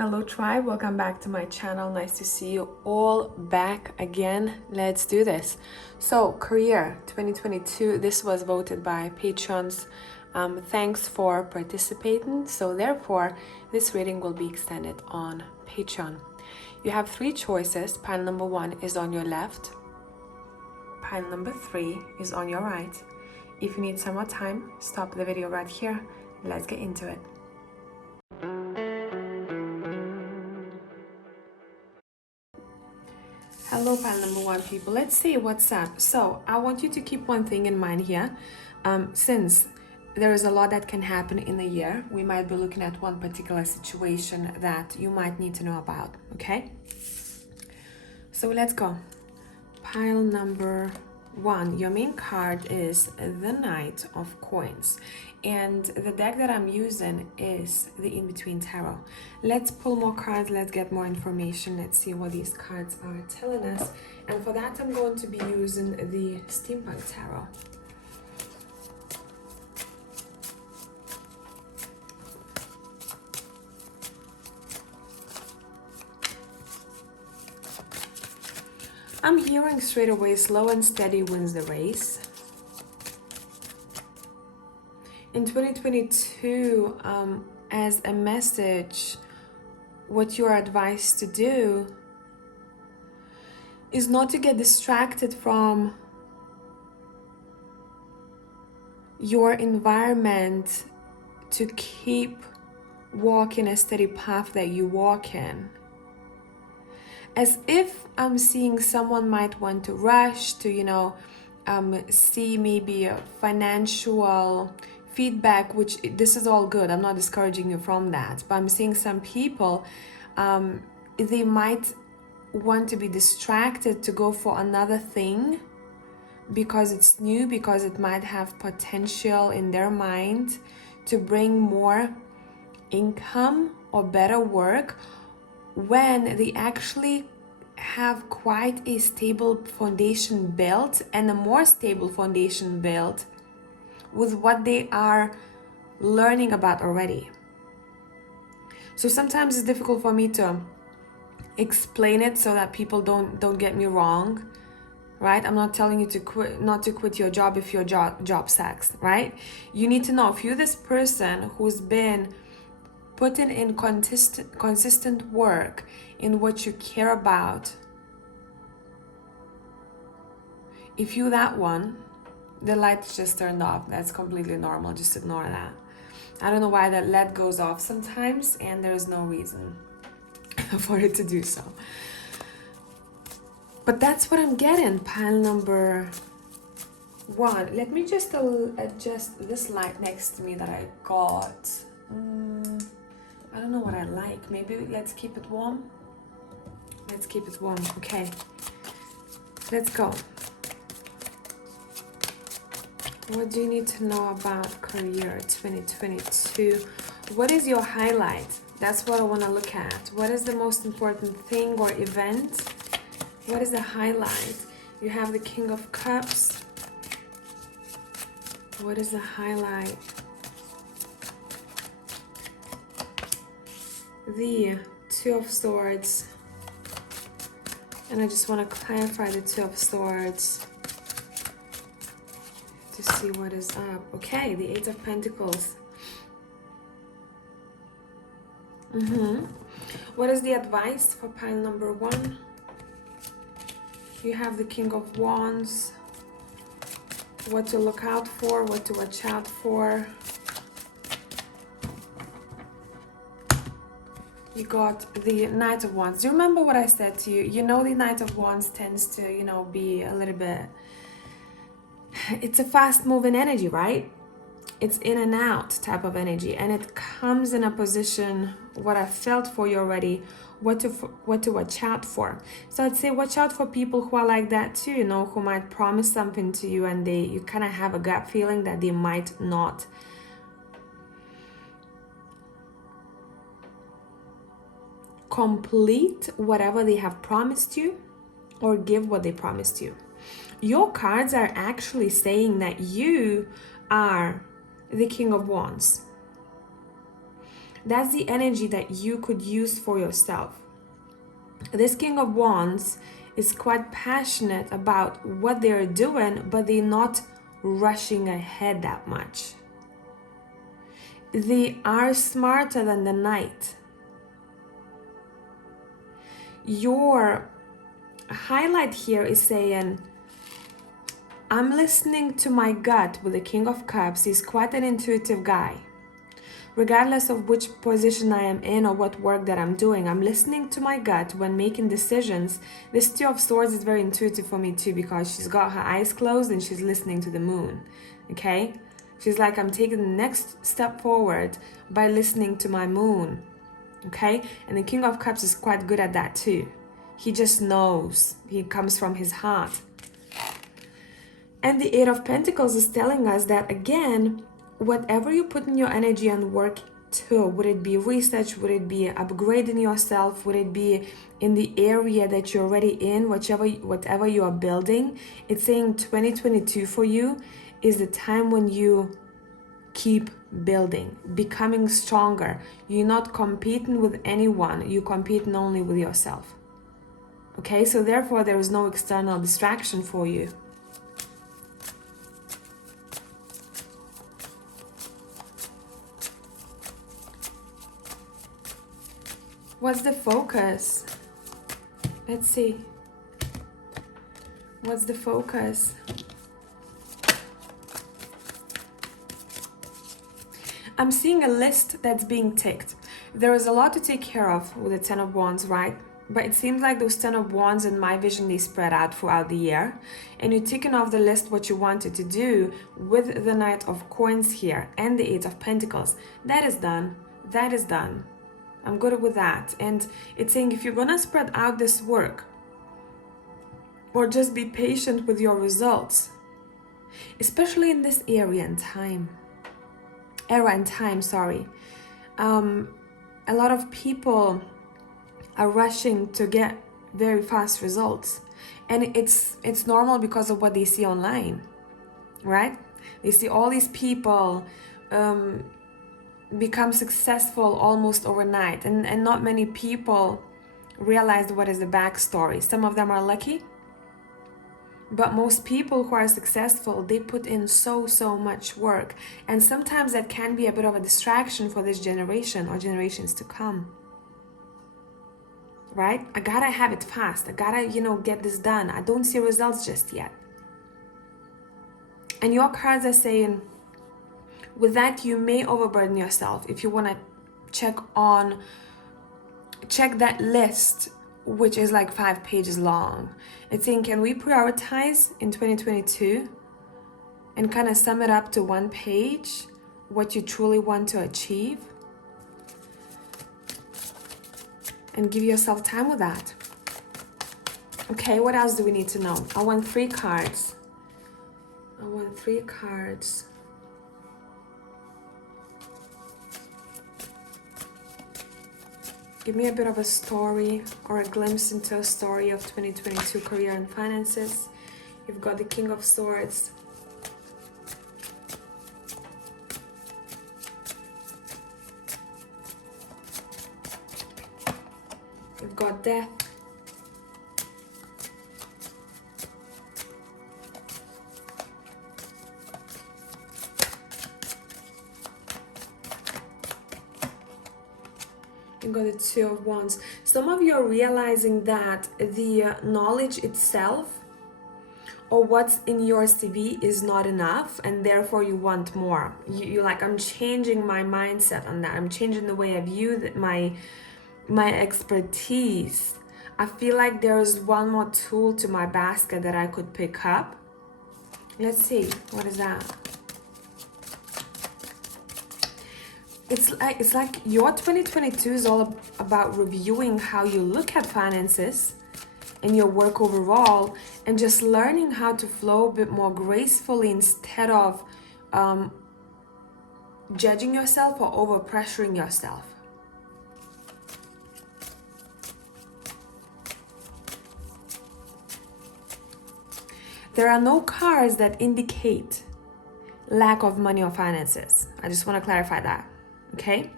Hello tribe, welcome back to my channel. Nice to see you all back again. Let's do this. So career 2022, this was voted by patrons. Thanks for participating. So therefore this reading will be extended on Patreon. You have three choices. Pile number 1 is on your left, pile number 3 is on your right. If you need some more time, stop the video right here. Let's get into it. Hello pile number 1 people, let's see what's up. So I want you to keep one thing in mind here. Since there is a lot that can happen in a year, we might be looking at one particular situation that you might need to know about, okay? So let's go. Pile number 1, your main card is the Knight of Coins, and the deck that I'm using is the In-Between Tarot. Let's pull more cards, let's get more information, let's see what these cards are telling us. And for that I'm going to be using the Steampunk Tarot. I'm hearing straight away, slow and steady wins the race. In 2022, as a message, what you are advised to do is not to get distracted from your environment, to keep walking a steady path that you walk in. As if I'm seeing someone might want to rush to, see maybe a financial feedback, which this is all good. I'm not discouraging you from that. But I'm seeing some people, they might want to be distracted to go for another thing because it's new, because it might have potential in their mind to bring more income or better work, when they actually have quite a stable foundation built, and a more stable foundation built with what they are learning about already. So sometimes it's difficult for me to explain it so that people don't get me wrong, right? I'm not telling you to quit, not to quit your job if your job sucks, right? You need to know if you're this person who's been putting in consistent work in what you care about. If you that one, the light just turned off. That's completely normal. Just ignore that. I don't know why that LED goes off sometimes, and there's no reason for it to do so. But that's what I'm getting. Pile number 1. Let me just adjust this light next to me that I got. I don't know what I like. Maybe let's keep it warm. Let's keep it warm. Okay. Let's go. What do you need to know about career 2022? What is your highlight? That's what I want to look at. What is the most important thing or event? What is the highlight? You have the King of Cups. What is the highlight? The Two of Swords, and I just want to clarify the Two of Swords to see what is up. Okay, the Eight of Pentacles. What is the advice for pile number 1? You have the King of Wands. What to look out for, what to watch out for. You got the Knight of Wands. Do you remember what I said to you? You know, the Knight of Wands tends to, be a little bit... It's a fast-moving energy, right? It's in and out type of energy. And it comes in a position, what I felt for you already, what to watch out for. So I'd say watch out for people who are like that too, who might promise something to you and you kind of have a gut feeling that they might not complete whatever they have promised you or give what they promised you. Your cards are actually saying that you are the King of Wands. That's the energy that you could use for yourself. This King of Wands is quite passionate about what they're doing, but they're not rushing ahead that much. They are smarter than the Knight. Your highlight here is saying, I'm listening to my gut with the King of Cups. He's quite an intuitive guy. Regardless of which position I am in or what work that I'm doing, I'm listening to my gut when making decisions. This Two of Swords is very intuitive for me too, because she's got her eyes closed and she's listening to the moon, okay? She's like, I'm taking the next step forward by listening to my moon, okay? And the King of Cups is quite good at that too. He just knows. He comes from his heart. And the Eight of Pentacles is telling us that, again, whatever you put in your energy and work to, would it be research, would it be upgrading yourself, would it be in the area that you're already in, whatever you are building, it's saying 2022 for you is the time when you keep building, becoming stronger. You're not competing with anyone, you're competing only with yourself. Okay, so therefore there is no external distraction for you. What's the focus? Let's see. What's the focus? I'm seeing a list that's being ticked. There is a lot to take care of with the Ten of Wands, right? But it seems like those Ten of Wands, in my vision, they spread out throughout the year. And you're ticking off the list what you wanted to do with the Knight of Coins here and the Eight of Pentacles. That is done. That is done. I'm good with that. And it's saying if you're gonna spread out this work, or just be patient with your results, especially in this era and time, a lot of people are rushing to get very fast results, and it's normal because of what they see online, right? They see all these people become successful almost overnight, and not many people realize what is the backstory. Some of them are lucky, but most people who are successful, they put in so much work, and sometimes that can be a bit of a distraction for this generation or generations to come, right? I gotta have it fast, I gotta get this done, I don't see results just yet. And your cards are saying, with that, you may overburden yourself if you want to check that list, which is like 5 pages long. It's saying, can we prioritize in 2022 and kind of sum it up to 1 page, what you truly want to achieve? And give yourself time with that. Okay, what else do we need to know? I want 3 cards. I want 3 cards. Give me a bit of a story or a glimpse into a story of 2022 career and finances. You've got the King of Swords. You've got Death. You've got the Two of Wands. Some of you are realizing that the knowledge itself or what's in your CV is not enough, and therefore you want more. You're like, I'm changing my mindset on that. I'm changing the way I view my expertise. I feel like there's one more tool to my basket that I could pick up. Let's see, what is that? It's like your 2022 is all about reviewing how you look at finances and your work overall, and just learning how to flow a bit more gracefully instead of judging yourself or over pressuring yourself. There are no cards that indicate lack of money or finances. I just want to clarify that. Okay,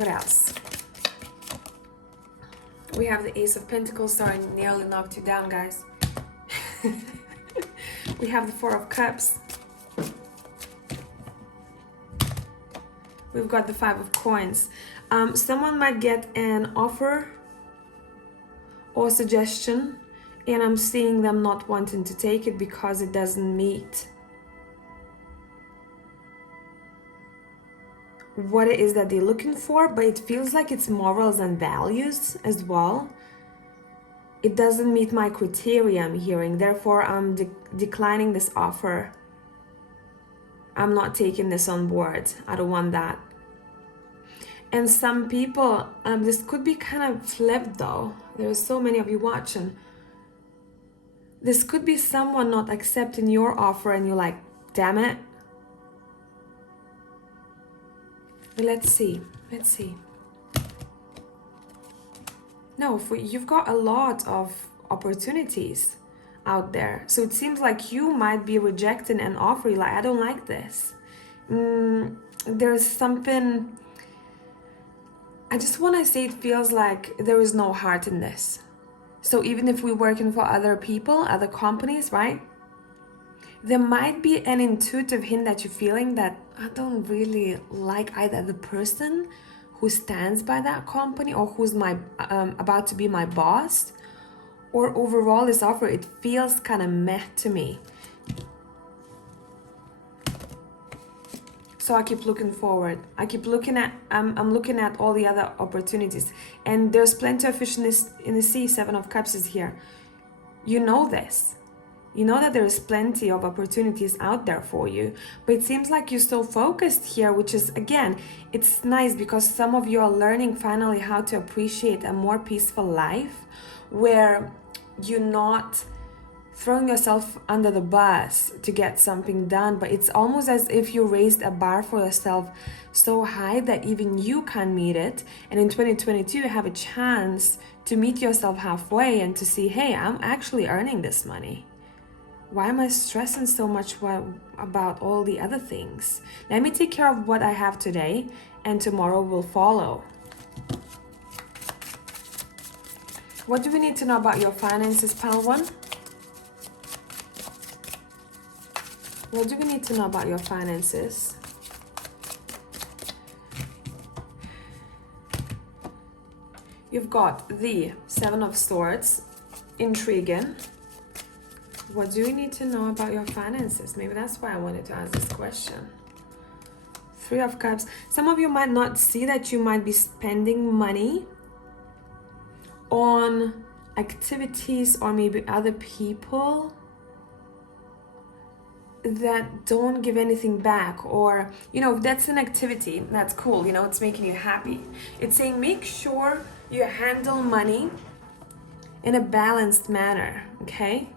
What else? We have the Ace of Pentacles. Sorry, I nearly knocked you down, guys. We have the Four of Cups. We've got the Five of Coins. Someone might get an offer or suggestion, and I'm seeing them not wanting to take it because it doesn't meet what it is that they're looking for, but it feels like it's morals and values as well. It doesn't meet my criteria, I'm hearing. Therefore, I'm declining this offer. I'm not taking this on board. I don't want that. And some people, this could be kind of flipped though. There's so many of you watching. This could be someone not accepting your offer and you're like, damn it. But let's see. No, you've got a lot of opportunities out there. So it seems like you might be rejecting an offer. You're like, I don't like this. There's something, I just want to say it feels like there is no heart in this. So even if we're working for other people, other companies, right? There might be an intuitive hint that you're feeling that I don't really like either the person who stands by that company or who's my about to be my boss, or overall this offer, it feels kind of meh to me. So I keep looking forward. I keep looking at, I'm looking at all the other opportunities, and there's plenty of fish in the sea. Seven of Cups is here. You know this. You know that there is plenty of opportunities out there for you, but it seems like you're so focused here, which is, again, it's nice because some of you are learning finally how to appreciate a more peaceful life where you're not throwing yourself under the bus to get something done, but it's almost as if you raised a bar for yourself so high that even you can't meet it. And in 2022, you have a chance to meet yourself halfway and to see, hey, I'm actually earning this money. Why am I stressing so much about all the other things? Let me take care of what I have today, and tomorrow will follow. What do we need to know about your finances, pile one? What do we need to know about your finances? You've got the Seven of Swords, intriguing. What do you need to know about your finances? Maybe that's why I wanted to ask this question. Three of Cups. Some of you might not see that you might be spending money on activities or maybe other people that don't give anything back, or, you know, if that's an activity, that's cool, you know, it's making you happy. It's saying make sure you handle money in a balanced manner, okay?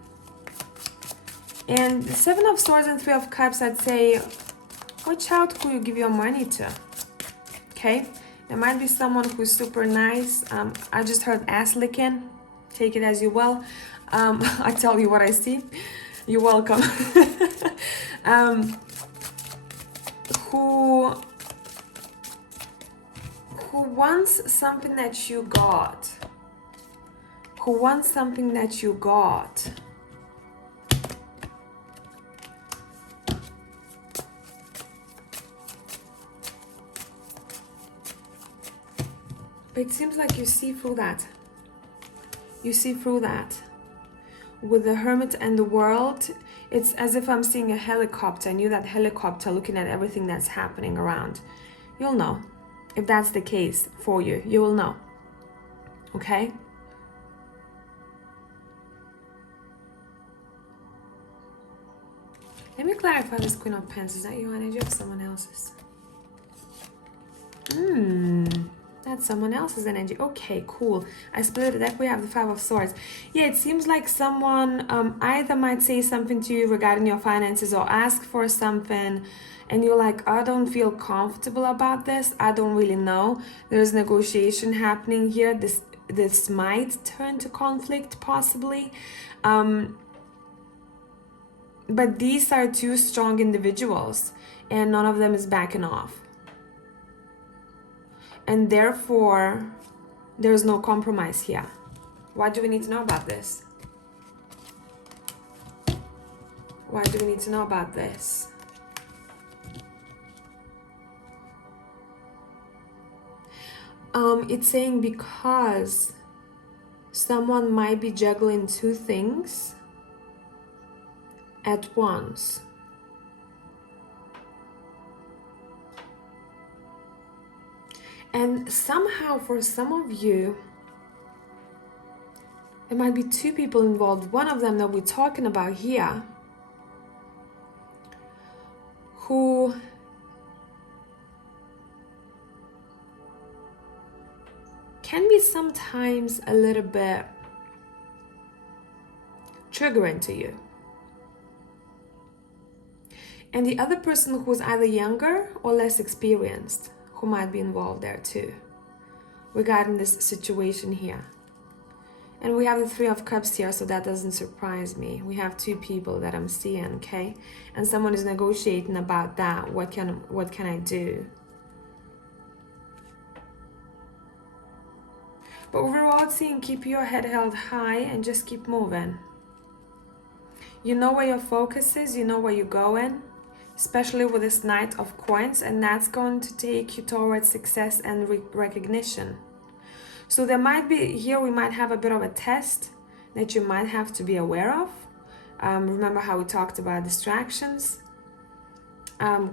And the Seven of Swords and Three of Cups, I'd say, watch out who you give your money to, okay? There might be someone who's super nice. I just heard ass licking. Take it as you will. I tell you what I see. You're welcome. Who wants something that you got? Who wants something that you got? But it seems like you see through that. You see through that. With the Hermit and the World, it's as if I'm seeing a helicopter, and you that helicopter looking at everything that's happening around. You'll know. If that's the case for you, you will know. Okay? Let me clarify this Queen of Pentacles. Is that your energy or someone else's? That's someone else's energy. Okay, cool. I split it up. We have the Five of Swords. Yeah, it seems like someone either might say something to you regarding your finances or ask for something, and you're like, I don't feel comfortable about this. I don't really know. There's negotiation happening here. This might turn to conflict, possibly. But these are two strong individuals, and none of them is backing off. And therefore, there's no compromise here. Why do we need to know about this? Why do we need to know about this? It's saying because someone might be juggling two things at once. And somehow for some of you, there might be two people involved. One of them that we're talking about here, who can be sometimes a little bit triggering to you. And the other person who's either younger or less experienced, who might be involved there too, regarding this situation here. And we have the Three of Cups here, so that doesn't surprise me. We have two people that I'm seeing, okay? And someone is negotiating about that. What can I do? But overall, it's saying keep your head held high and just keep moving. You know where your focus is, you know where you're going, especially with this Knight of Coins, and that's going to take you towards success and recognition. So there might be, here we might have a bit of a test that you might have to be aware of. Remember how we talked about distractions?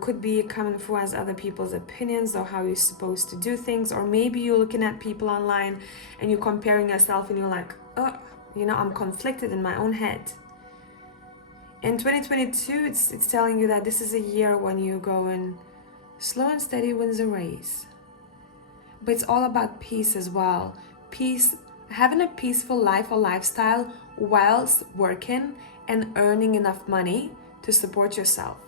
Could be coming through as other people's opinions or how you're supposed to do things, or maybe you're looking at people online and you're comparing yourself and you're like, oh, you know, I'm conflicted in my own head. In 2022, it's telling you that this is a year when you're going slow and steady wins a race. But it's all about peace as well. Peace, having a peaceful life or lifestyle whilst working and earning enough money to support yourself.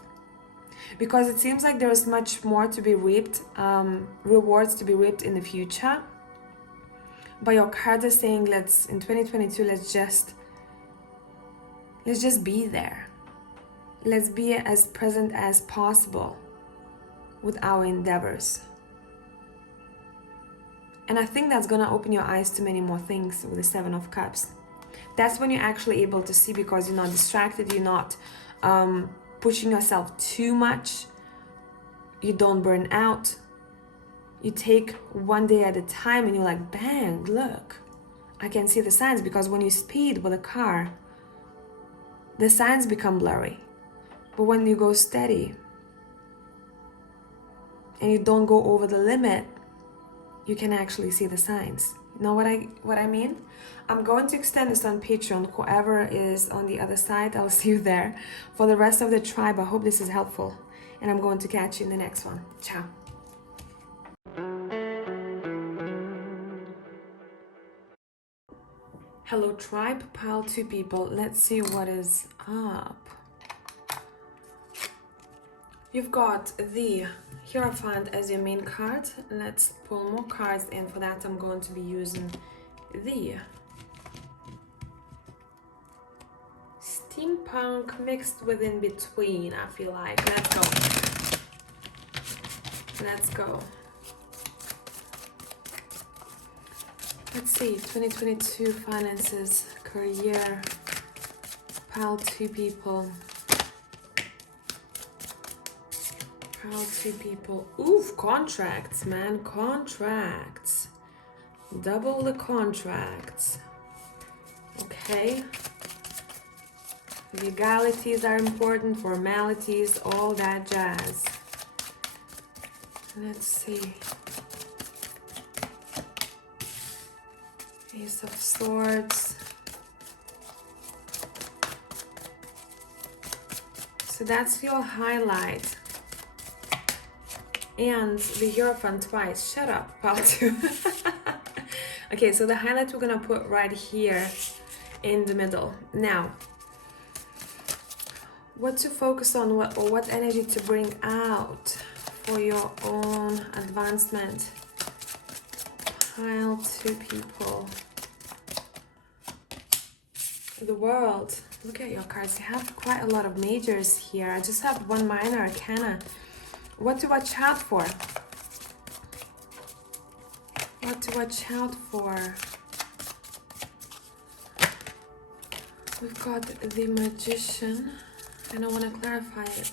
Because it seems like there's much more to be reaped, rewards to be reaped in the future. But your cards are saying, in 2022, let's just be there. Let's be as present as possible with our endeavors. And I think that's gonna open your eyes to many more things with the Seven of Cups. That's when you're actually able to see, because you're not distracted, you're not pushing yourself too much, you don't burn out. You take one day at a time and you're like, bang, look, I can see the signs. Because when you speed with a car, the signs become blurry. But when you go steady and you don't go over the limit, you can actually see the signs. You know what I mean? I'm going to extend this on Patreon. Whoever is on the other side, I'll see you there. For the rest of the tribe, I hope this is helpful. And I'm going to catch you in the next one. Ciao. Hello tribe, pile two people. Let's see what is up. You've got the Hierophant as your main card. Let's pull more cards, and for that I'm going to be using the Steampunk mixed with In Between, I feel like. Let's go. Let's go. Let's see, 2022 finances, career, pile two people. Pile two people. Oof, contracts, man, contracts. Double the contracts. Okay. Legalities are important, formalities, all that jazz. Let's see. Ace of Swords. So that's your highlight. And the Hierophant twice. Shut up, pile two. Okay, so the highlight we're gonna put right here in the middle. Now, what to focus on, what energy to bring out for your own advancement. Pile two people. The World. Look at your cards. You have quite a lot of majors here. I just have one minor arcana. What to watch out for? What to watch out for? We've got the Magician, and I want to clarify it.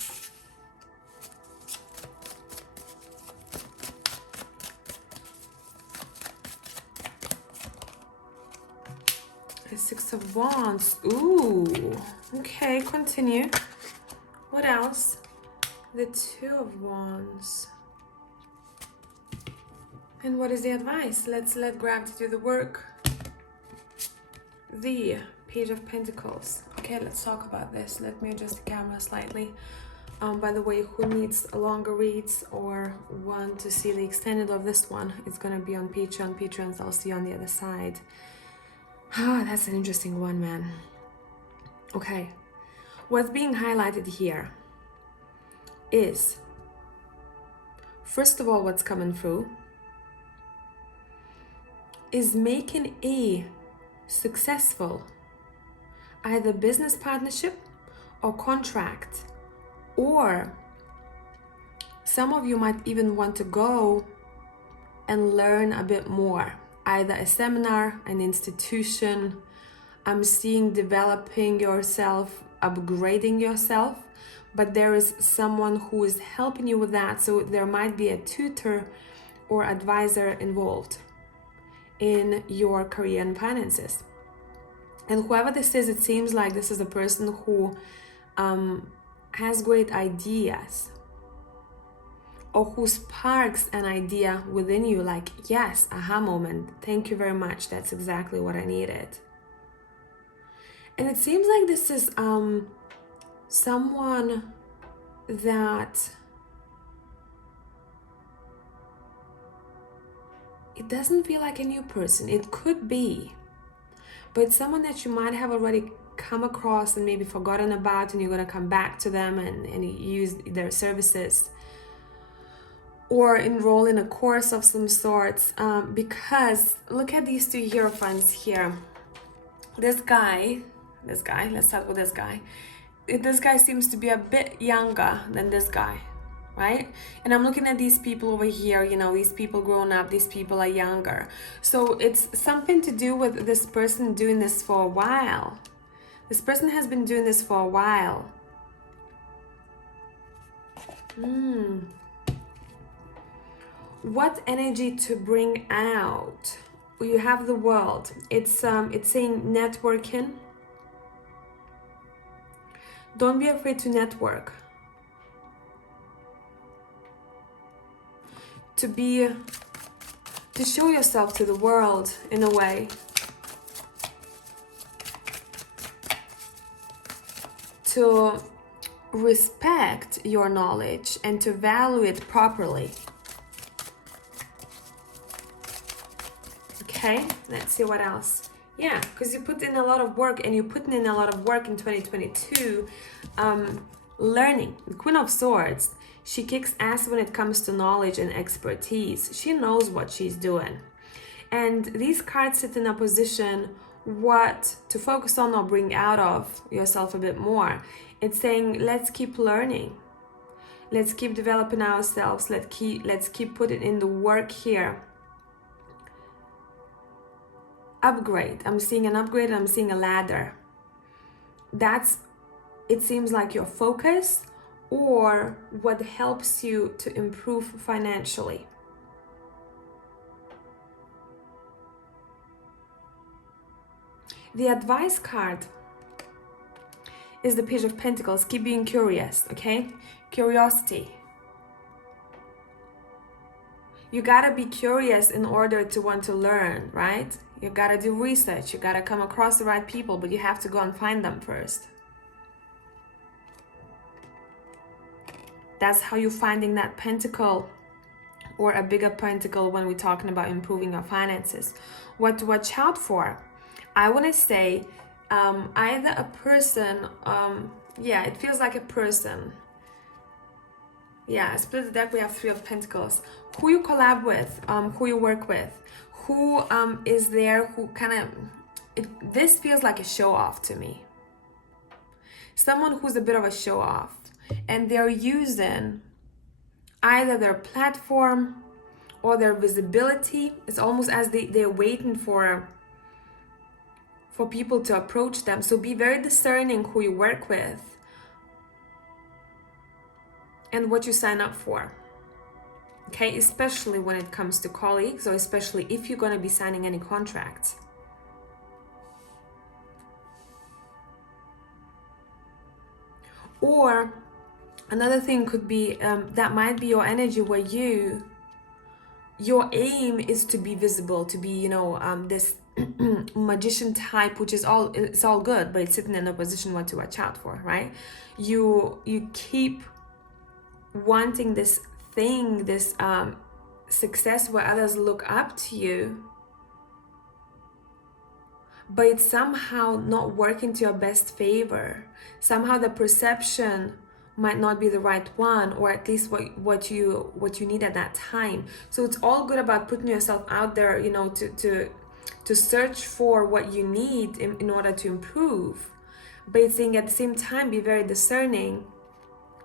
The Six of Wands. Ooh. Okay, continue. What else? The Two of Wands. And what is the advice? Let's let gravity do the work. The Page of Pentacles. Okay, let's talk about this. Let me adjust the camera slightly. By the way, who needs longer reads or want to see the extended of this one, it's gonna be on Patreon. Patrons, I'll see you on the other side. Ah, that's an interesting one, man. Okay, what's being highlighted here is, first of all, what's coming through is making a successful either business partnership or contract, or some of you might even want to go and learn a bit more, either a seminar, an institution. I'm seeing developing yourself, upgrading yourself, but there is someone who is helping you with that, so there might be a tutor or advisor involved in your career and finances. And whoever this is, it seems like this is a person who has great ideas, or who sparks an idea within you, like, yes, aha moment, thank you very much, that's exactly what I needed. And it seems like this is someone that it doesn't feel like a new person. It could be, but someone that you might have already come across and maybe forgotten about, and you're going to come back to them and use their services, or enroll in a course of some sorts, because look at these two Hierophants here. This guy, let's start with this guy. This guy seems to be a bit younger than this guy, right? And I'm looking at these people over here, you know, these people grown up, these people are younger. So it's something to do with this person doing this for a while. This person has been doing this for a while. What energy to bring out? You have the World. It's saying networking. Don't be afraid to network. To show yourself to the world in a way. To respect your knowledge and to value it properly. Okay, let's see what else. Yeah, because you put in a lot of work, and you put in a lot of work in 2022, learning. The Queen of Swords, she kicks ass when it comes to knowledge and expertise. She knows what she's doing. And these cards sit in a position what to focus on or bring out of yourself a bit more. It's saying, let's keep learning. Let's keep developing ourselves. Let's keep putting in the work here. Upgrade. I'm seeing an upgrade, and I'm seeing a ladder. It seems like your focus, or what helps you to improve financially. The advice card is the Page of Pentacles. Keep being curious, okay? Curiosity. You gotta be curious in order to want to learn, right? You gotta do research. You gotta come across the right people, but you have to go and find them first. That's how you're finding that pentacle, or a bigger pentacle, when we're talking about improving your finances. What to watch out for? I want to say either a person, yeah, it feels like a person. Yeah, split the deck, we have Three of Pentacles. Who you collab with, who you work with, who is there, who kind of, this feels like a show off to me. Someone who's a bit of a show off, and they're using either their platform or their visibility. It's almost as they're waiting for people to approach them. So be very discerning who you work with and what you sign up for. Okay, especially when it comes to colleagues, or especially if you're going to be signing any contracts. Or another thing could be that might be your energy where your aim is to be visible, to be, this magician type, which is it's all good, but it's sitting in a position what to watch out for, right? You keep wanting this thing, this success where others look up to you, but it's somehow not working to your best favor. Somehow the perception might not be the right one, or at least what you need at that time. So it's all good about putting yourself out there, to search for what you need in order to improve. But it's saying at the same time, be very discerning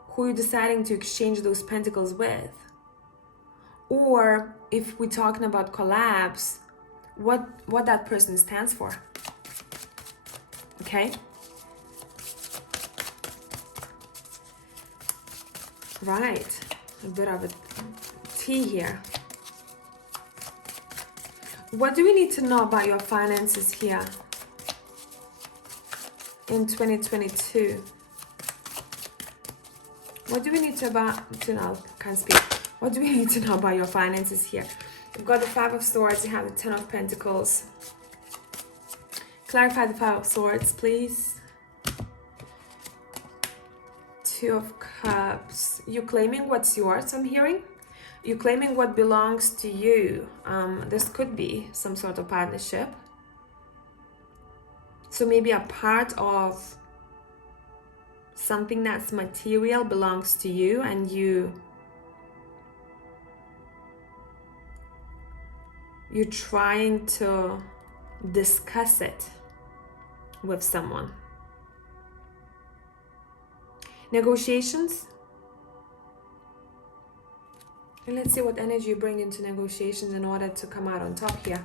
who you're deciding to exchange those pentacles with. Or if we're talking about collabs, what that person stands for. Okay? Right, a bit of a tea here. What do we need to know about your finances here in 2022? What do we need to know? Can't speak. What do we need to know about your finances here? We've got the Five of Swords, you have the Ten of Pentacles. Clarify the Five of Swords, please. Two of Cups. You're claiming what's yours, I'm hearing. You're claiming what belongs to you. This could be some sort of partnership. So maybe a part of something that's material belongs to you, and you're trying to discuss it with someone. Negotiations. And let's see what energy you bring into negotiations in order to come out on top here.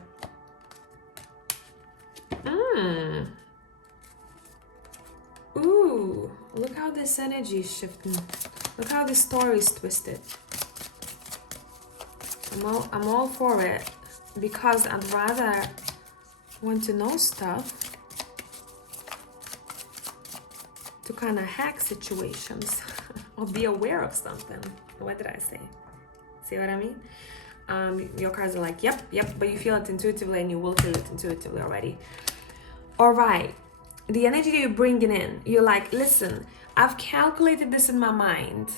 Ooh, look how this energy is shifting. Look how this story is twisted. I'm all for it, because I'd rather want to know stuff to kind of hack situations or be aware of something. What did I say? See what I mean? Your cards are like, yep, but you feel it intuitively, and you will feel it intuitively already. All right, the energy that you're bringing in, you're like, listen, I've calculated this in my mind,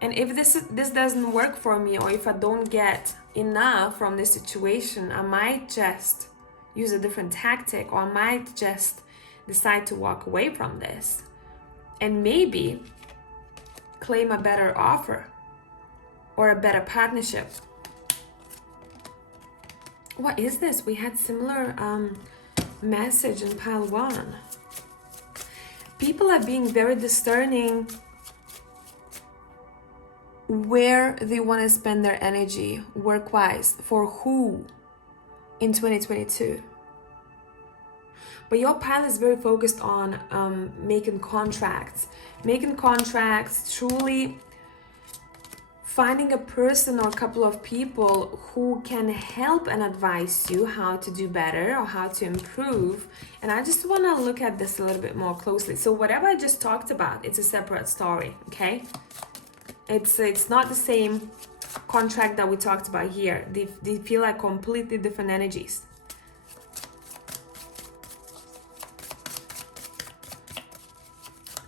and if this doesn't work for me, or if I don't get enough from this situation, I might just use a different tactic, or I might just decide to walk away from this and maybe claim a better offer or a better partnership. What is this? We had similar message in pile 1. People are being very discerning where they want to spend their energy work-wise, for who in 2022. But your pile is very focused on making contracts, truly finding a person or a couple of people who can help and advise you how to do better or how to improve. And I just want to look at this a little bit more closely. So whatever I just talked about, it's a separate story, okay? It's not the same contract that we talked about here. They feel like completely different energies.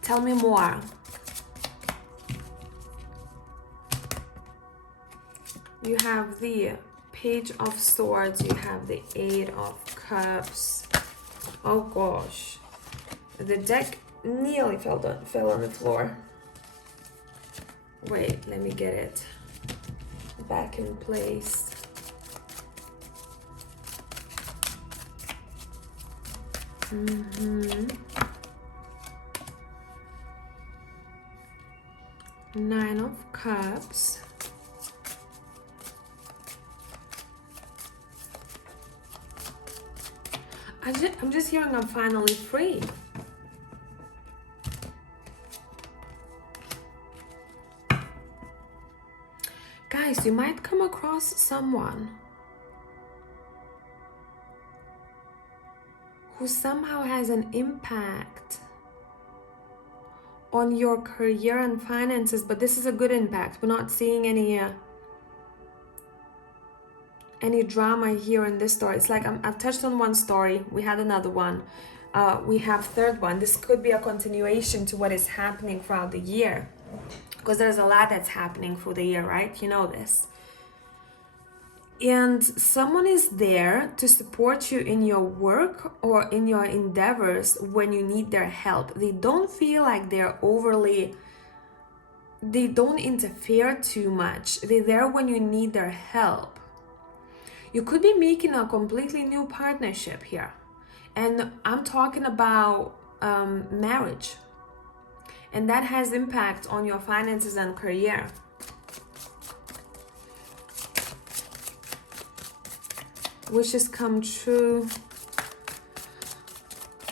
Tell me more. You have the Page of Swords, you have the Eight of Cups. Oh gosh. The deck nearly fell on the floor. Wait, let me get it back in place. Nine of Cups. I'm just hearing I'm finally free. Guys, you might come across someone who somehow has an impact on your career and finances, but this is a good impact. We're not seeing any drama here in this story. It's like I've touched on one story, we had another one, we have third one. This could be a continuation to what is happening throughout the year, because there's a lot that's happening for the year, right? You know this. And someone is there to support you in your work or in your endeavors when you need their help. They don't feel like they don't interfere too much. They're there when you need their help. You could be making a completely new partnership here. And I'm talking about marriage. And that has impact on your finances and career. Wishes come true.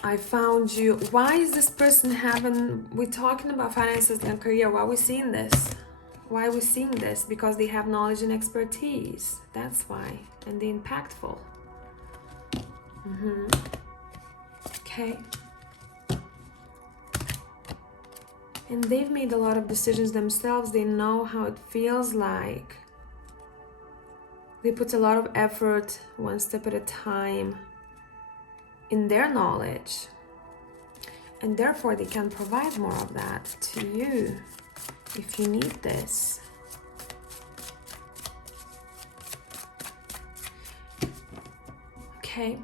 I found you. Why is this person we're talking about finances and career? Why are we seeing this? Why are we seeing this? Because they have knowledge and expertise. That's why. And they're impactful. Okay. And they've made a lot of decisions themselves. They know how it feels like. They put a lot of effort, one step at a time, in their knowledge. And therefore, they can provide more of that to you if you need this. Okay.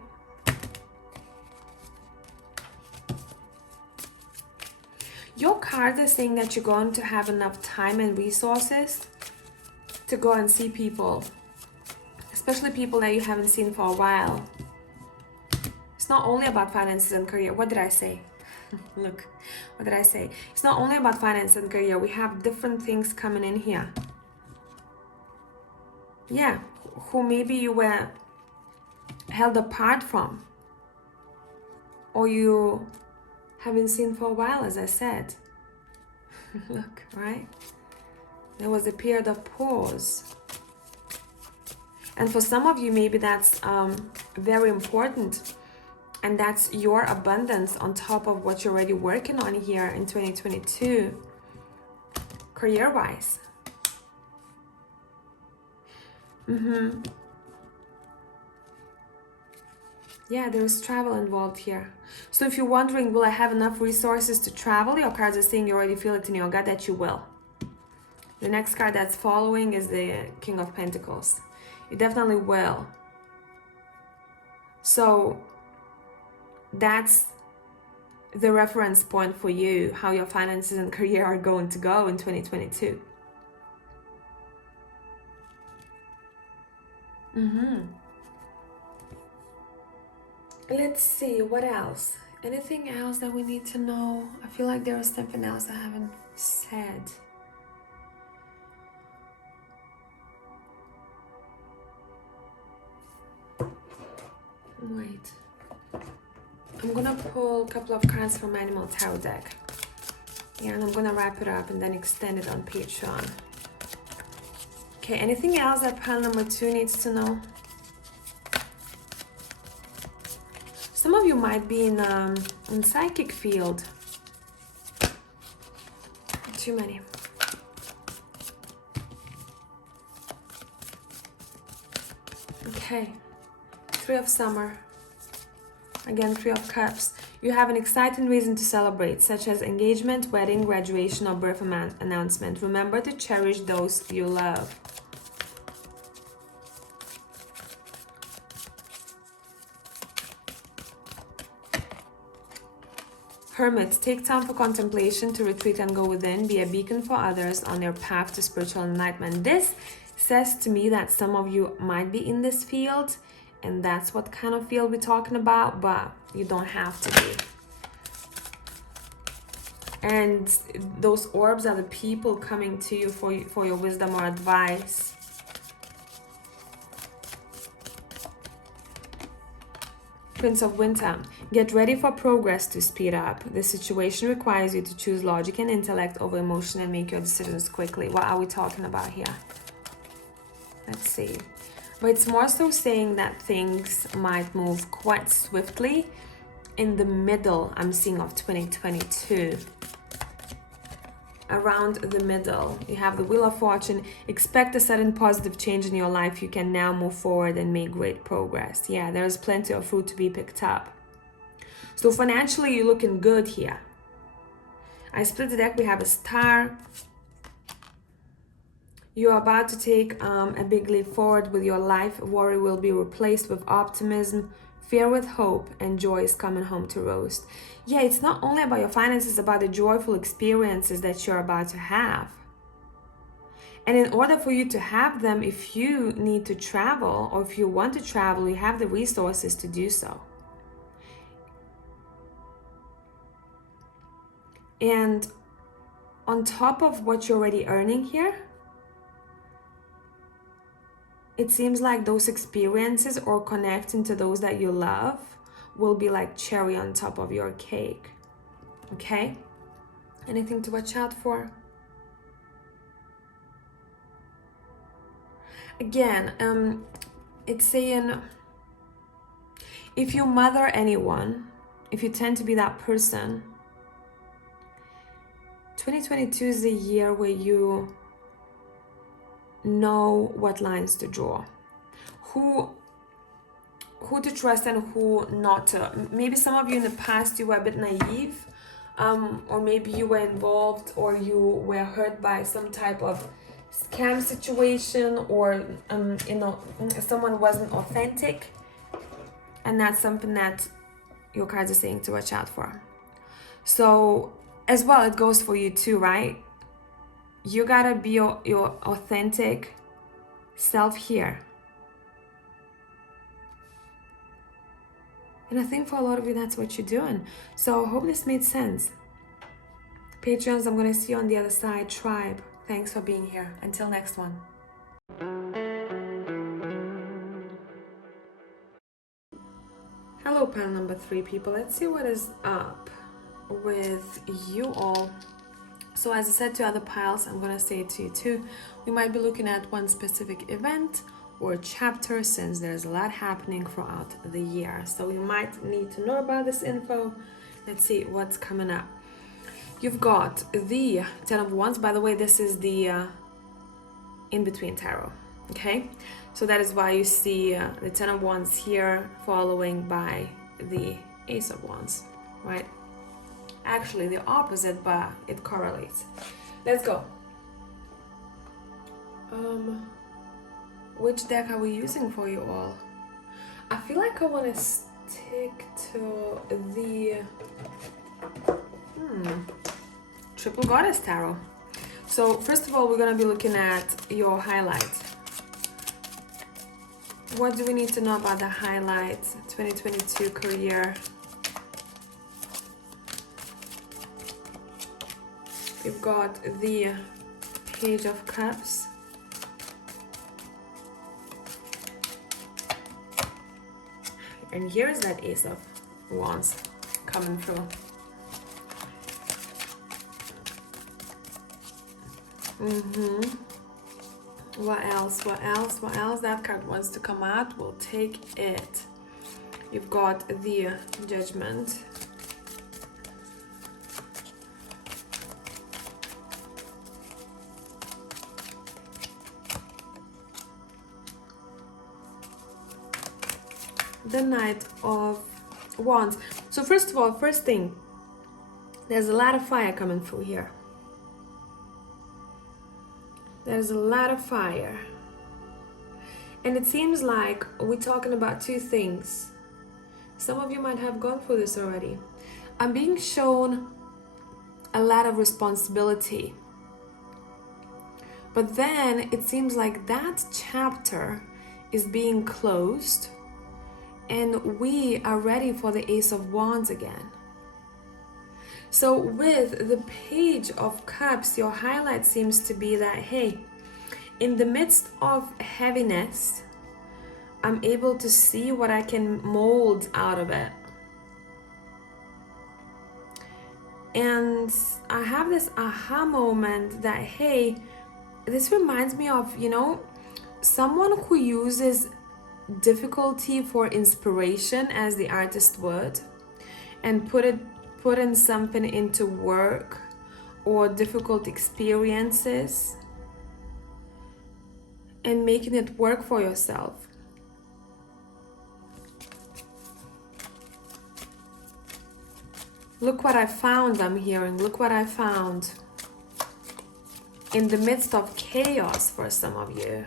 Your card is saying that you're going to have enough time and resources to go and see people, especially people that you haven't seen for a while. It's not only about finances and career. What did I say? Look, what did I say? It's not only about finance and career. We have different things coming in here. Yeah, who maybe you were held apart from, or you haven't seen for a while, as I said. Look, right? There was a period of pause. And for some of you, maybe that's very important. And that's your abundance on top of what you're already working on here in 2022, career-wise. Yeah, there's travel involved here. So if you're wondering, will I have enough resources to travel? Your cards are saying you already feel it in your gut that you will. The next card that's following is the King of Pentacles. You definitely will. So that's the reference point for you, how your finances and career are going to go in 2022. Let's see, what else? Anything else that we need to know? I feel like there is something else I haven't said. Wait. I'm gonna pull a couple of cards from Animal Tarot deck. Yeah, and I'm gonna wrap it up and then extend it on Patreon. Okay, anything else that pile number 2 needs to know? Some of you might be in psychic field. Too many. Okay, 3 of Summer. Again, 3 of Cups. You have an exciting reason to celebrate, such as engagement, wedding, graduation, or birth announcement. Remember to cherish those you love. Hermit, take time for contemplation, to retreat and go within. Be a beacon for others on their path to spiritual enlightenment. This says to me that some of you might be in this field, and that's what kind of field we're talking about, but you don't have to be. And those orbs are the people coming to you for your wisdom or advice. Prince of Winter, get ready for progress to speed up. The situation requires you to choose logic and intellect over emotion and make your decisions quickly. What are we talking about here? Let's see. But it's more so saying that things might move quite swiftly in the middle, I'm seeing, of 2022. Around the middle, you have the Wheel of Fortune. Expect a sudden positive change in your life. You can now move forward and make great progress. Yeah, there's plenty of fruit to be picked up. So financially, you're looking good here. I split the deck. We have a Star. You're about to take a big leap forward with your life. Worry will be replaced with optimism, fear with hope, and joy is coming home to roost. Yeah, it's not only about your finances, it's about the joyful experiences that you're about to have. And in order for you to have them, if you need to travel or if you want to travel, you have the resources to do so. And on top of what you're already earning here, it seems like those experiences or connecting to those that you love will be like cherry on top of your cake. Okay? Anything to watch out for? Again, it's saying if you mother anyone, if you tend to be that person, 2022 is the year where you know what lines to draw, who to trust and who not to. Maybe some of you in the past, you were a bit naive, or maybe you were involved or you were hurt by some type of scam situation, or someone wasn't authentic, and that's something that your cards are saying to watch out for. So as well, it goes for you too, right? You gotta be your authentic self here. And I think for a lot of you, that's what you're doing. So I hope this made sense. Patreons, I'm gonna see you on the other side. Tribe, thanks for being here. Until next one. Hello, pile number 3 people. Let's see what is up with you all. So as I said to other piles, I'm going to say it to you too. We might be looking at one specific event or chapter, since there's a lot happening throughout the year. So you might need to know about this info. Let's see what's coming up. You've got the 10 of Wands. By the way, this is the in-between tarot. Okay? So that is why you see the 10 of Wands here, following by the Ace of Wands, right? Actually the opposite, but it correlates. Let's go. Which deck are we using for you all? I feel like I want to stick to the Triple Goddess Tarot. So first of all, we're going to be looking at your highlights. What do we need to know about the highlights 2022 career? We've got the Page of Cups. And here's that Ace of Wands coming through. What else? What else? What else? That card wants to come out. We'll take it. You've got the Judgment. The Knight of Wands. So first of all, first thing, there's a lot of fire coming through here. There's a lot of fire. And it seems like we're talking about two things. Some of you might have gone through this already. I'm being shown a lot of responsibility. But then it seems like that chapter is being closed, and we are ready for the Ace of Wands again. So with the Page of Cups, your highlight seems to be that, hey, in the midst of heaviness, I'm able to see what I can mold out of it. And I have this aha moment that, hey, this reminds me of, someone who uses difficulty for inspiration, as the artist would, and put in something into work or difficult experiences and making it work for yourself. Look what I found, I'm hearing. Look what I found. In the midst of chaos for some of you.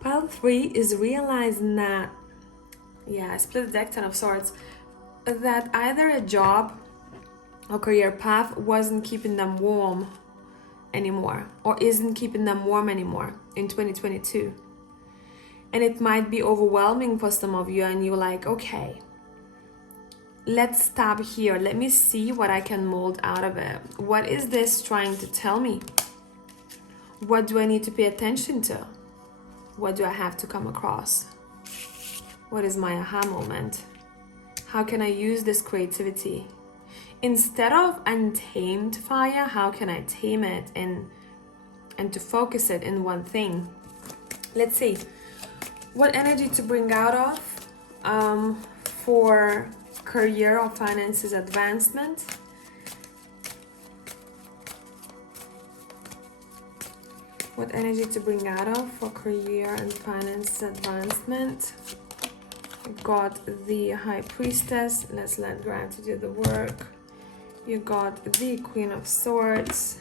Pile 3 is realizing that, I split the deck, Ten of Swords, that either a job or career path wasn't keeping them warm anymore, or isn't keeping them warm anymore in 2022. And it might be overwhelming for some of you, and you're like, okay, let's stop here. Let me see what I can mold out of it. What is this trying to tell me? What do I need to pay attention to? What do I have to come across? What is my aha moment? How can I use this creativity? Instead of untamed fire, how can I tame it and to focus it in one thing? Let's see. What energy to bring out of for career or finances advancement? What energy to bring out of for career and finance advancement? You got the High Priestess. Let's let gratitude do the work. You got the Queen of Swords.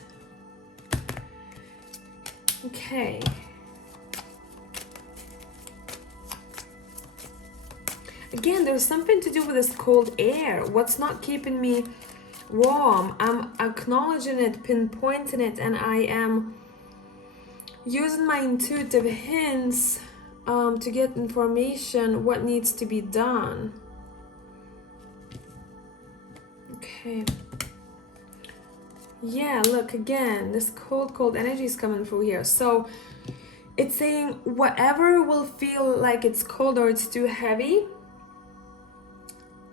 Okay. Again, there's something to do with this cold air. What's not keeping me warm? I'm acknowledging it, pinpointing it, and I am using my intuitive hints to get information what needs to be done. Okay. Yeah, look, again, this cold energy is coming through here. So it's saying whatever will feel like it's cold or it's too heavy,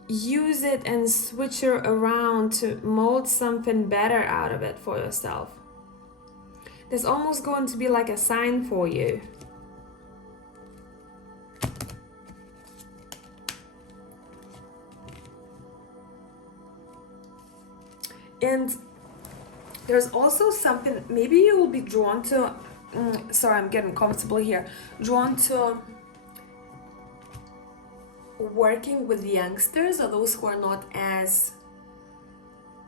use it and switch it around to mold something better out of it for yourself. There's almost going to be like a sign for you. And there's also something, maybe you will be drawn to, sorry, I'm getting comfortable here, drawn to working with youngsters or those who are not as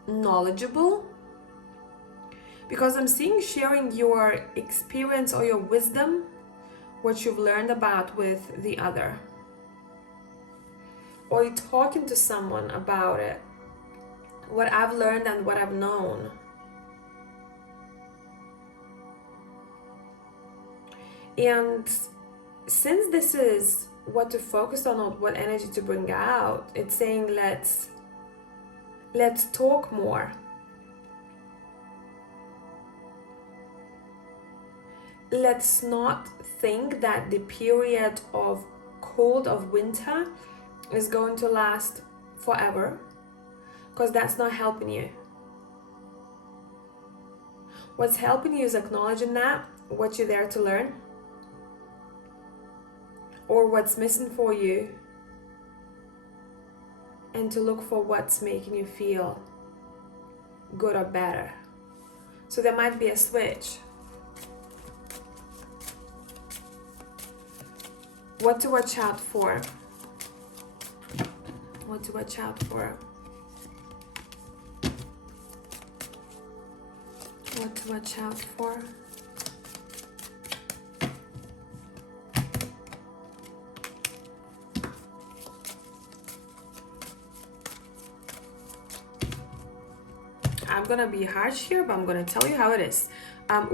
knowledgeable. Because I'm seeing sharing your experience or your wisdom, what you've learned about with the other. Or you're talking to someone about it, what I've learned and what I've known. And since this is what to focus on or what energy to bring out, it's saying let's talk more. Let's not think that the period of cold of winter is going to last forever, because that's not helping you. What's helping you is acknowledging that, what you're there to learn, or what's missing for you, and to look for what's making you feel good or better. So there might be a switch. What to watch out for? What to watch out for? What to watch out for? I'm gonna be harsh here, but I'm gonna tell you how it is.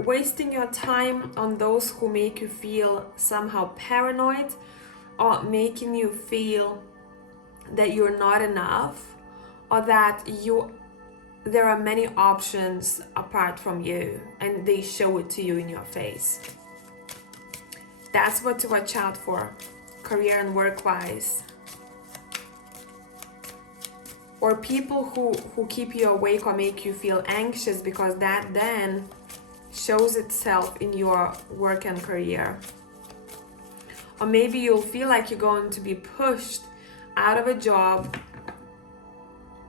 Wasting your time on those who make you feel somehow paranoid or making you feel that you're not enough or that you there are many options apart from you, and they show it to you in your face. That's what to watch out for, career and work-wise. Or people who keep you awake or make you feel anxious, because that then shows itself in your work and career. Or maybe you'll feel like you're going to be pushed out of a job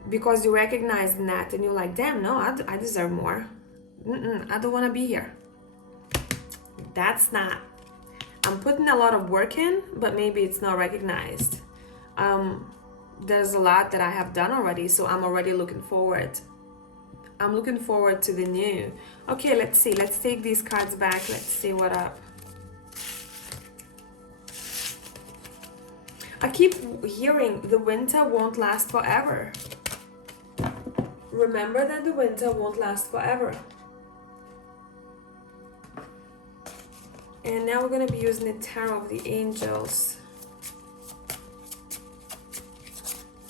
because you recognize that, and you're like, damn, no, I deserve more. I don't want to be here. That's not. I'm putting a lot of work in, but maybe it's not recognized. There's a lot that I have done already, so I'm already looking forward. I'm looking forward to the new. Okay, let's see. Let's take these cards back. Let's see what up. I keep hearing the winter won't last forever. Remember that the winter won't last forever. And now we're going to be using the Tarot of the Angels.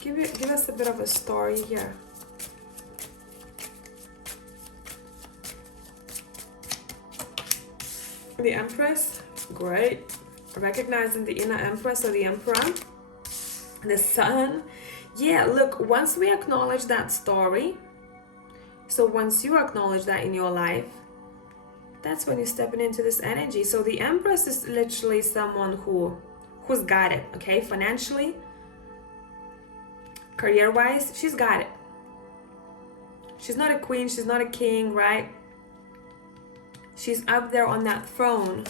Give us a bit of a story here. The Empress, great. Recognizing the inner Empress or the Emperor. The Sun. Yeah, look, once we acknowledge that story, so once you acknowledge that in your life, that's when you're stepping into this energy. So the Empress is literally someone who's got it, okay? Financially, career-wise, she's got it. She's not a queen, she's not a king, right? She's up there on that throne.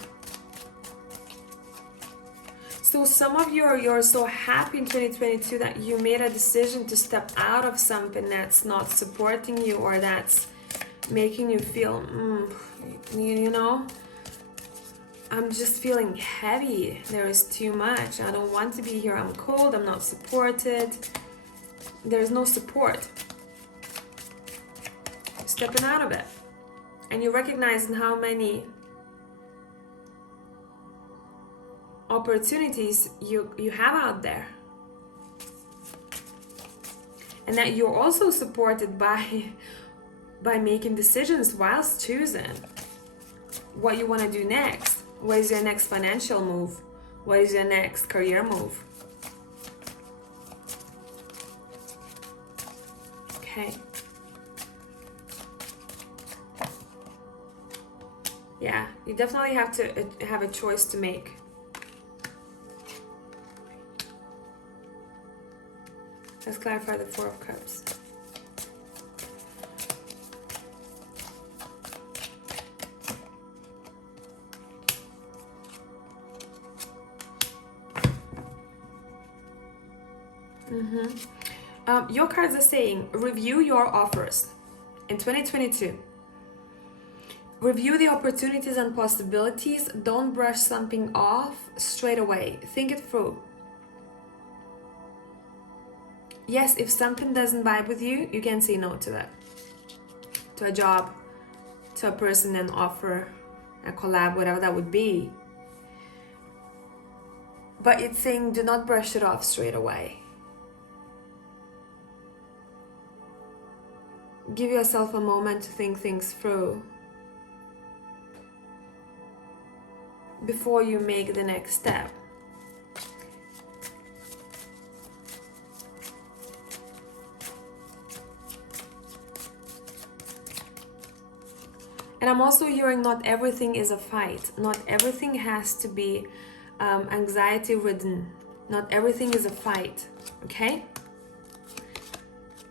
So some of you you're so happy in 2022 that you made a decision to step out of something that's not supporting you, or that's making you feel, you know, I'm just feeling heavy. There is too much. I don't want to be here. I'm cold. I'm not supported. There's no support. Stepping out of it. And you're recognizing how many opportunities you have out there. And that you're also supported by making decisions whilst choosing what you want to do next. What is your next financial move? What is your next career move? Okay. Yeah, you definitely have to have a choice to make. Let's clarify the Four of Cups. Your cards are saying, review your offers in 2022. Review the opportunities and possibilities. Don't brush something off straight away. Think it through. Yes, if something doesn't vibe with you, you can say no to that. To a job, to a person, an offer, a collab, whatever that would be. But it's saying do not brush it off straight away. Give yourself a moment to think things through before you make the next step. And I'm also hearing not everything is a fight. Not everything has to be anxiety ridden. Not everything is a fight, okay?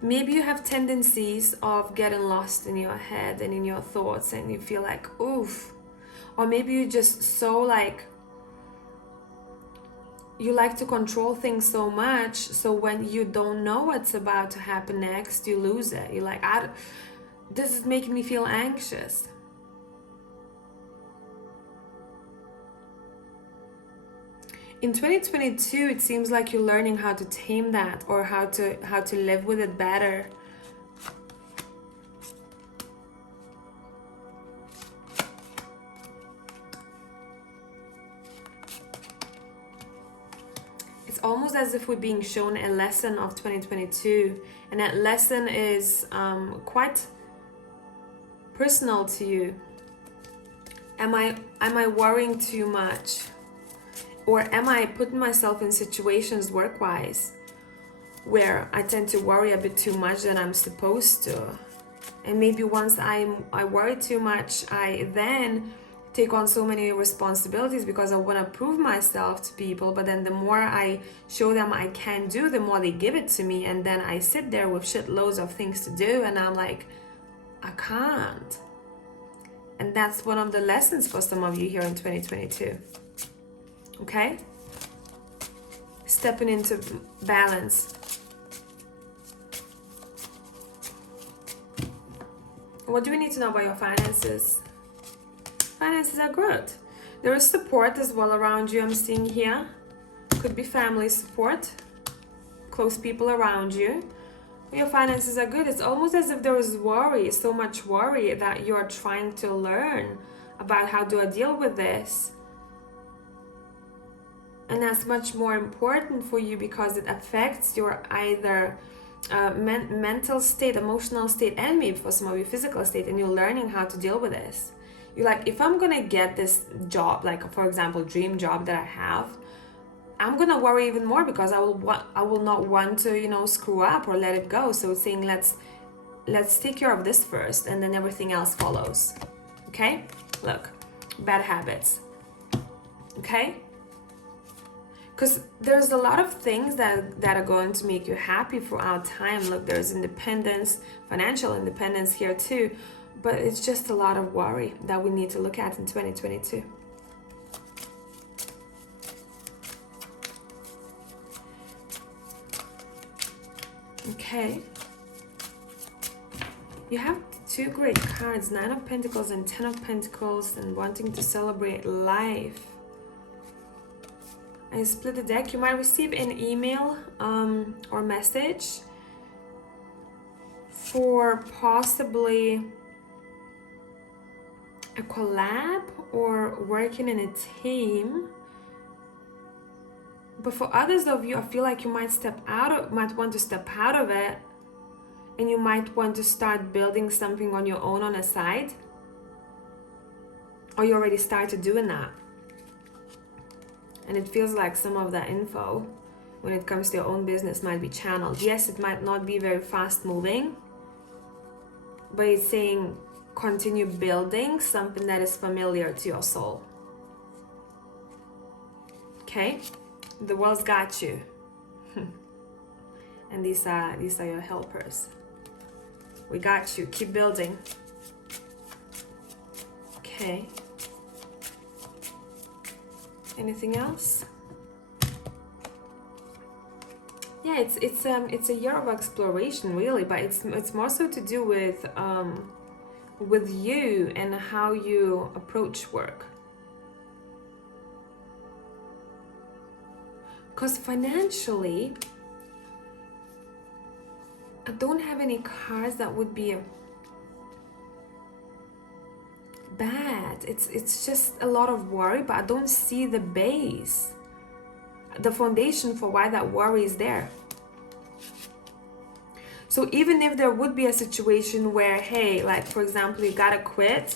Maybe you have tendencies of getting lost in your head and in your thoughts, and you feel like, oof. Or maybe you're just so like, you like to control things so much, so when you don't know what's about to happen next, you lose it. You're like, this is making me feel anxious. In 2022, it seems like you're learning how to tame that, or how to live with it better. almost as if we're being shown a lesson of 2022, and that lesson is quite personal to you. Am I worrying too much? Or am I putting myself in situations work-wise where I tend to worry a bit too much than I'm supposed to? And maybe once I worry too much, I then take on so many responsibilities because I want to prove myself to people. But then the more I show them I can do, the more they give it to me. And then I sit there with shitloads of things to do and I'm like, I can't. And that's one of the lessons for some of you here in 2022. Okay? Stepping into balance. What do we need to know about your finances? Finances are good. There is support as well around you, I'm seeing here. Could be family support, close people around you. Your finances are good. It's almost as if there is worry, so much worry that you're trying to learn about how do I deal with this. And that's much more important for you because it affects your either mental state, emotional state, and maybe for some of you physical state, and you're learning how to deal with this. You're like, if I'm gonna get this job, like for example dream job that I have, I'm gonna worry even more because I will not want to screw up or let it go. So it's saying let's take care of this first and then everything else follows. Okay, look, bad habits. Okay, because there's a lot of things that are going to make you happy throughout time. Look, there's independence, financial independence here too, but it's just a lot of worry that we need to look at in 2022. Okay, you have two great cards, 9 of Pentacles and 10 of Pentacles, and wanting to celebrate life. I split the deck. You might receive an email or message for possibly a collab or working in a team. But for others of you, I feel like you might want to step out of it, and you might want to start building something on your own on the side, or you already started doing that. And it feels like some of that info when it comes to your own business might be channeled. Yes, it might not be very fast moving, but it's saying continue building something that is familiar to your soul. Okay? The world's got you. And these are your helpers. We got you. Keep building. Okay. Anything else? Yeah, it's a year of exploration, really, but it's more so to do with you and how you approach work. Because financially, I don't have any cards that would be bad. It's just a lot of worry, but I don't see the base, the foundation for why that worry is there. So even if there would be a situation where, hey, like for example, you gotta quit,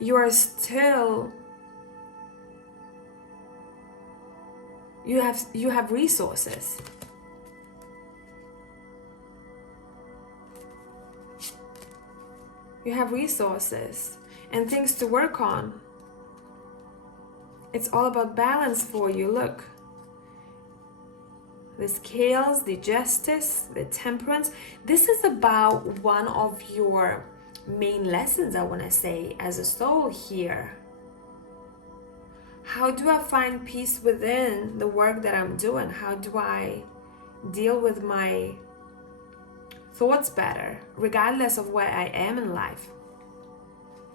you are still, you have resources. You have resources and things to work on. It's all about balance for you. Look, the scales, the justice, the temperance. This is about one of your main lessons, I want to say, as a soul here. How do I find peace within the work that I'm doing? How do I deal with my thoughts better, regardless of where I am in life?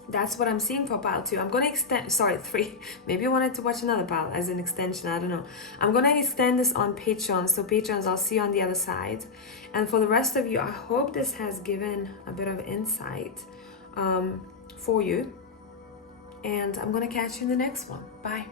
That's what I'm seeing for pile 2. I'm going to extend, 3. Maybe you wanted to watch another pile as an extension, I don't know. I'm going to extend this on Patreon. So Patrons, I'll see you on the other side. And for the rest of you, I hope this has given a bit of insight for you. And I'm going to catch you in the next one. Bye.